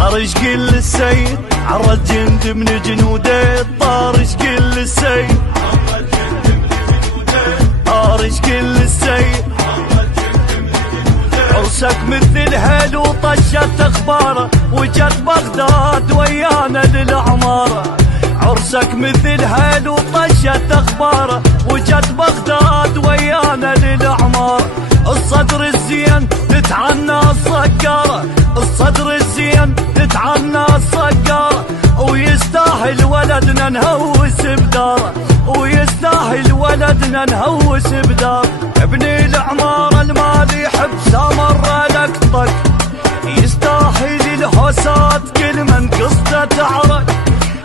طارش قل السيد عرض جند من جنوده. طارش قل السيد طارش قل السيد عرسك مثل هلو طشت اخباره وجت بغداد ويانا للعماره. عرسك مثل هلو طشت اخباره وجت بغداد ويانا للعماره. الصدر الزين تتعنى الصقاره الصدر الزين تتعنى الصقاره ويستاهل ولدنا نهوس بداره ويستاهل ولدنا نهوس بداره. ابني العماره المال يحب سامر لك طق يستاهل الهوسات كل من قصته تعرق.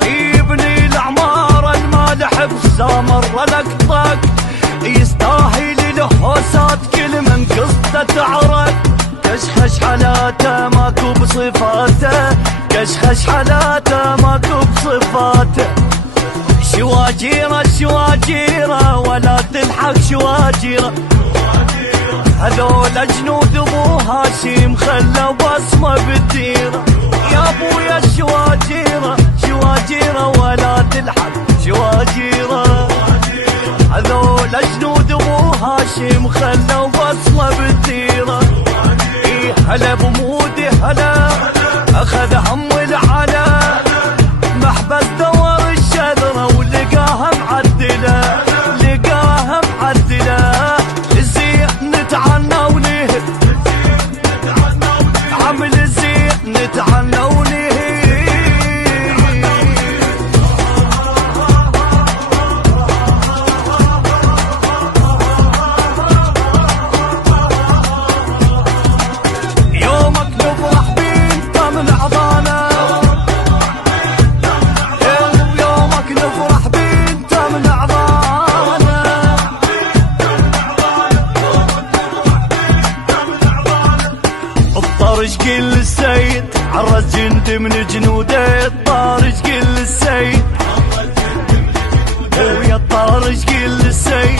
ابني العماره المال يحب سامر لك طق يستاهل الهوسات كل من قصته تعرق. كشخش حالاته ماكو بصفاته كشخش حالاته ماكو بصفاته. شواجيره شواجيره ولا تلحق شواجيره هذول جنود ابو هاشم خلوا بصمه بالديره. يا ابويا الشواجيره شواجيره ولا تلحق شواجيره هذول جنود ابو هاشم خلوا بصمه بالديره. هلا بمودي هلا اخذ هم العلا محبس دور الشذره ولقاها معدله لقاها معدله. الزين نتعنى ونهب عمل الزين نتعنى ونهب. طارش قل السيد عرض جند من جنوده. طارش قل السيد ويا طارش قل السيد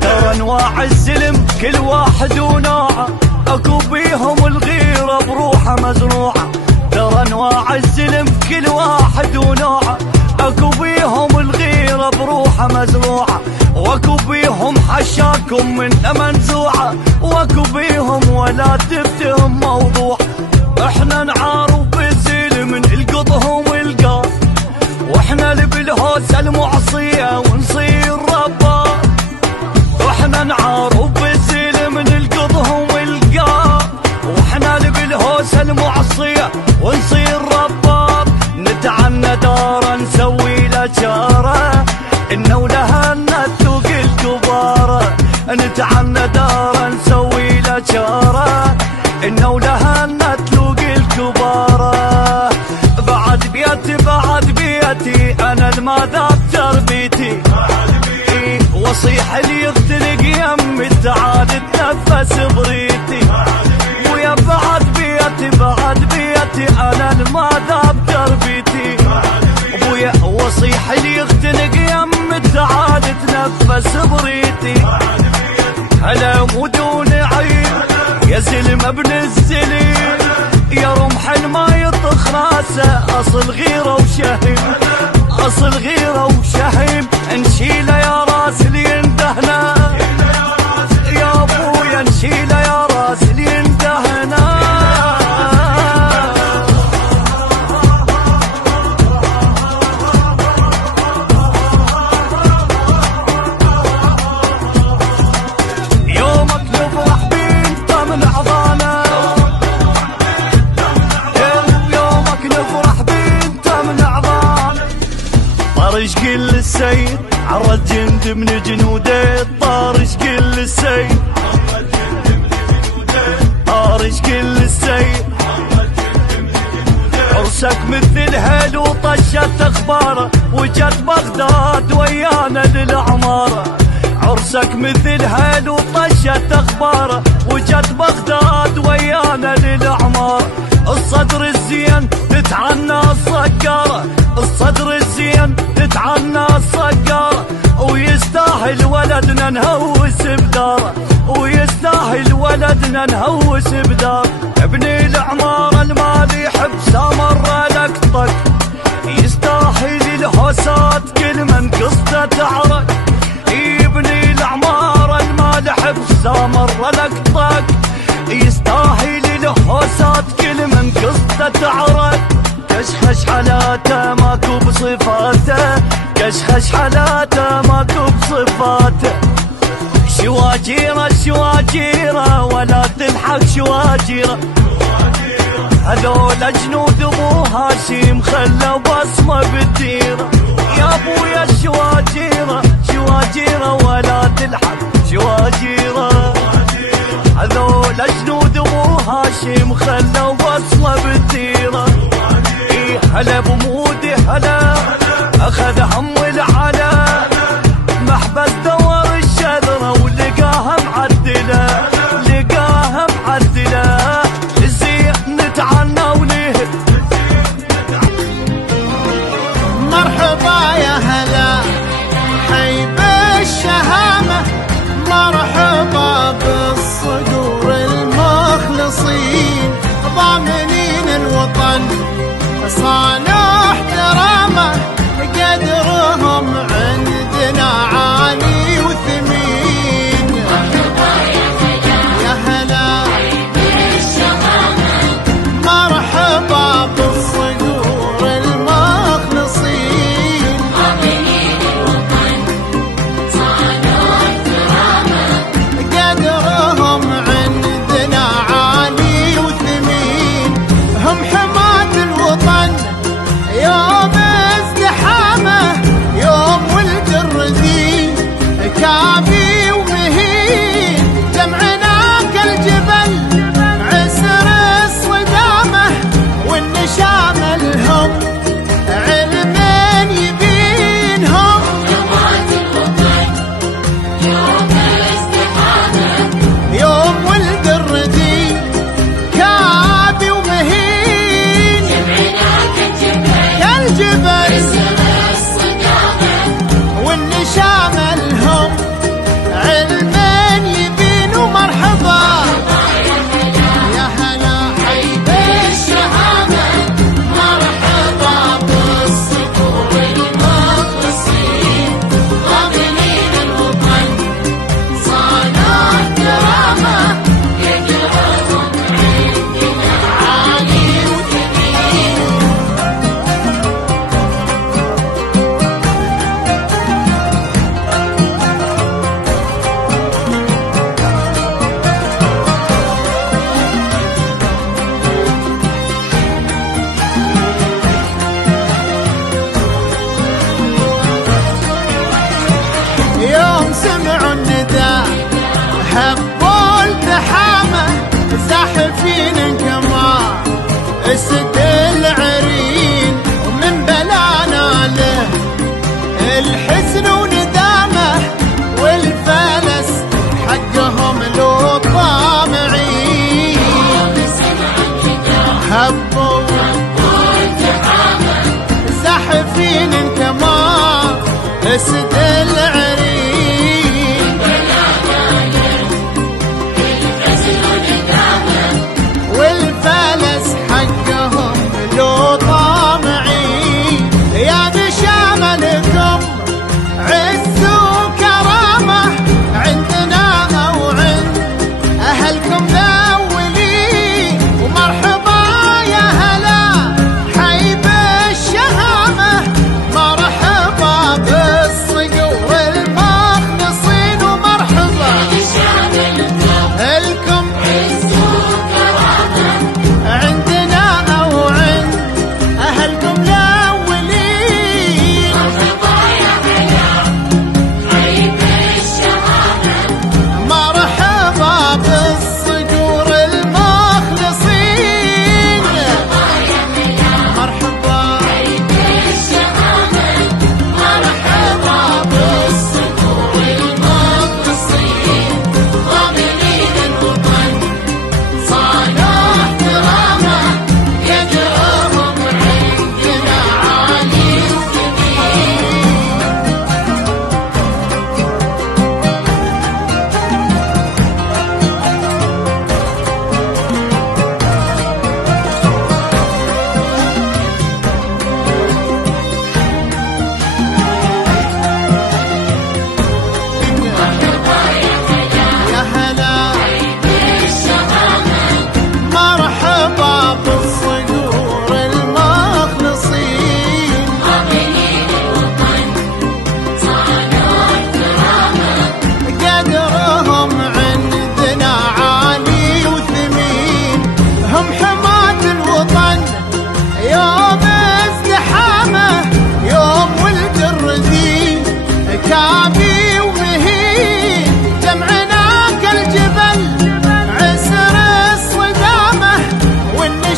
ترى انواع الزلم كل واحد ونوعه اكو بيهم الغيره بروحه مزروعه. ترى انواع الزلم كل واحد ونوعه اكو بيهم الغيره بروحه مزروعه. واكو بيهم حشاكم من منزوعه واكو بيهم ولا تفتهم موضوع. احنا نعارف بالزلم نلقطهم والقاف واحنا اللي بالهوسه المعصيه ونصير رباب. واحنا نعارف بالزلم نلقطهم والقاف واحنا اللي بالهوسه المعصيه ونصير رباب. نتعنى داره نسوي له جاره انه ولها نتوق الكباره. نتعنى داره نسوي له جاره انه ولها نتلوق الكباره. بعد بيتي بعد بيتي انا الماذا بتربيتي وصيح اللي يختلق يمي تعال تنفس بريتي. ويا بعد بيتي بعد بيتي انا الماذا بتربيتي. ابويا وصيح اللي يختلق يمي تعال تنفس بريتي. هلا ودون عين يا زلم ابن الزليم يا رمح ما يطخ راسه اصل غيره وشهم اصل غيره وشهم. نشيله يا راس اللي يندهنا يا ابويا نشيله يا راس اللي يندهنا. طارش قل السيد عرض جند من جنوده. طارش قل السيد طارش قل السيد عرسك مثل هلو طشت اخباره وجت بغداد ويانا للعماره. عرسك مثل هلو طشت اخباره وجت بغداد ويانا للعماره. الصدر الزين تتعنى الصقاره الصدر الزين تتعنى الصقاره ويستاهل ولدنا نهوس بداره ويستاهل ولدنا نهوس بداره. ابني العماره خشخش حالاته ماكو بصفاته. شواجيره شواجيره ولا تلحق شواجيره، هذول جنود ابو هاشم خلوا بصمه بالديره. يا ابويا الشواجيره شواجيره ولا تلحق شواجيره، هذول جنود ابو هاشم خلوا بصمه بالديره. إيه هلا بمودي هلا اخذ هم العلا، محبس دور الشذره ولقاها معدله، لقاها معدله. الزين نتعنى ونهب مرحبا يا هلا حي بالشهامة، مرحبا بالصقور المخلصين ضامنين الوطن صانع احترامه، قدرهم عندنا عالي وثمين. يا هلا مرحبا بالصقور المخلصين قدرهم عندنا عالي وثمين. هم حماة الوطن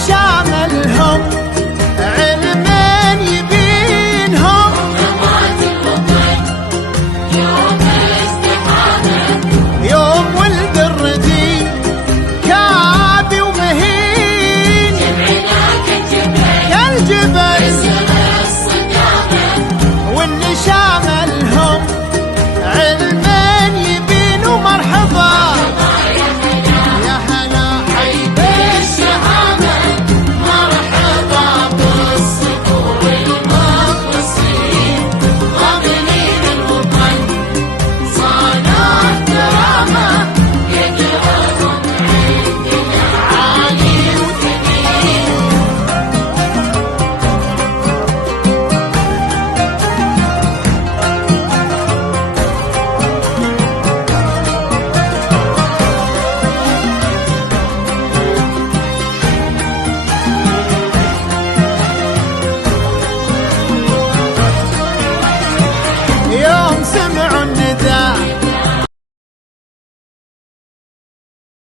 شاملهم